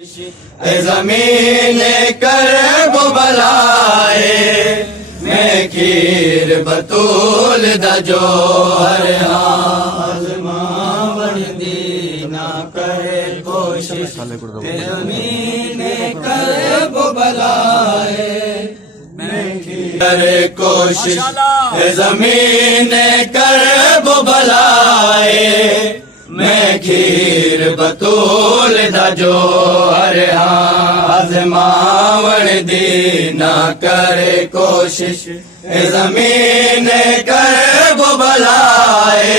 ज़मीन कर बुबलाए मैं खीर बतूल दा जोहर आज़मावन दी ना करे कोशिश ज़मीन कर बुबलाए मैं खीर कोशिश ज़मीन कर बुबलाए मैं खीर बतूल दा जोहर आज़मावन दी ना करे कोशिश ज़मीन कर बुबलाए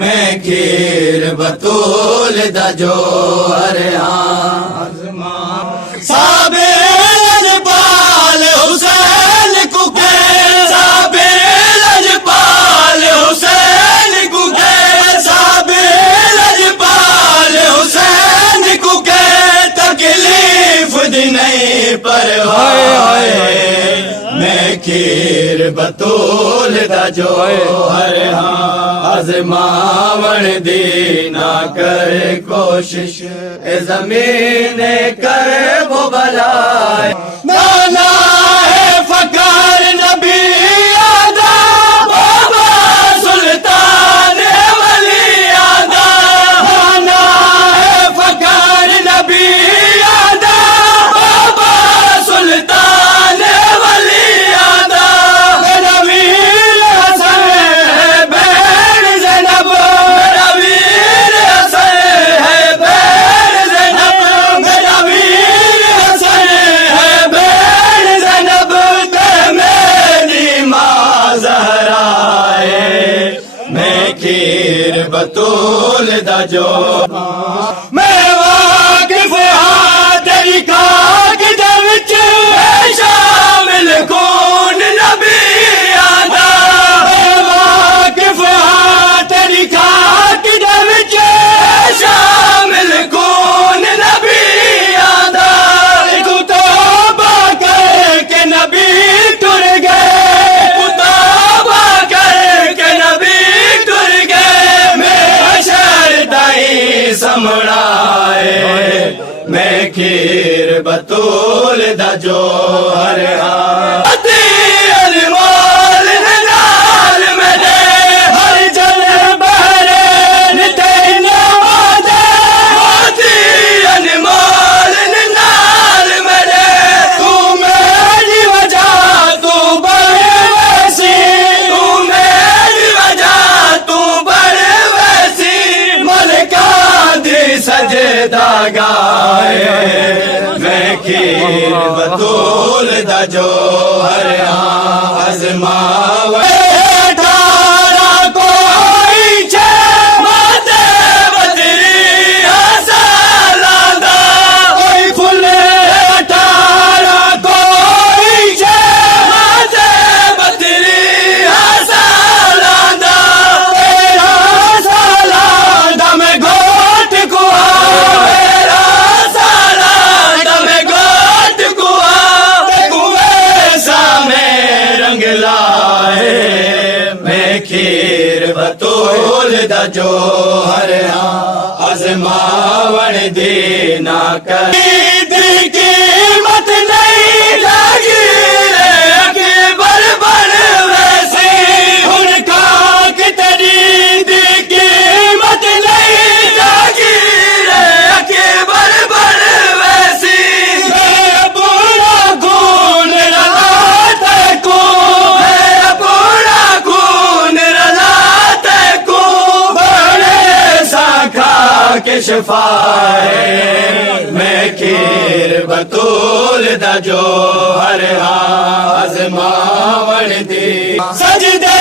मैं खीर बतूल दा जोहर आज़मावन साबिर लजपाल हुसैन कुके साबिर लजपाल हुसैन कुके तकलीफ दी नहीं परवाह मैं खीर बतूल दा जोहर आज़मावन दी ना करे कोशिश ज़मीन कर बुबलाए नाना है फकर नबी आदा बाबा सुल्तान वली आदा नाना है फकर नबी बतूल दा जो मैं वाकिफ हां तेरी खाक दे विच शामिल कौन नबी आदा मैं वाकिफ हां तेरी खाक दे विच शामिल कौन नबी आदा तू तौबा करके नबी टुर गए तौबा करके नबी टुर गए समड़ाए मैं खीर बतूल दा जोहर अनमोल नाल मेरे हर जल बहरे तेरे वादे अनमोल नाल मेरे तू मेरी वजह तू बड़े वैसी तू मेरी वजह तू बड़े वैसी मलका सजदा गाए मैं खीर बतूल दा जोहर आज़मावन खीर बतूल दा जोहर आज़मावन दी ना करे कीमत नहीं लगी अकबर बन वैसी उनका कि तेरी दी कीमत नहीं लगी अकबर बन वैसी मेरा पूरा खून रलाते को मेरा पूरा खून के शफाए मैं खीर बतूल दा जोहर आज़मावन दी सजदे